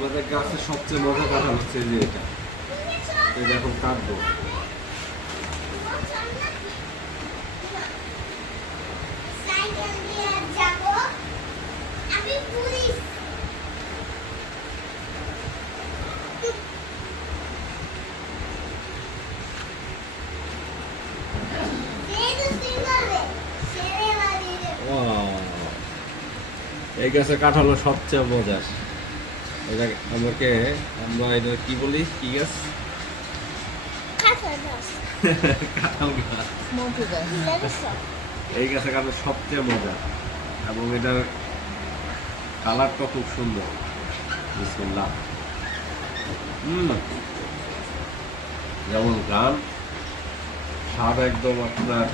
আমাদের গাছের সবচেয়ে মজা কাঁঠাল হচ্ছে যে এটা এখন কাটবো। এই গাছে কাঁঠাল হলো সবচেয়ে মজার। এটা আমরা এটা কি বলি, কি গাছ? কাঁঠাল গাছ। এই গাছে কাঁঠাল সবচেয়ে মজা এবং এটার কালারটা খুব সুন্দর। বিসমিল্লাহ। যেমন গান স্বাদ একদম আপনার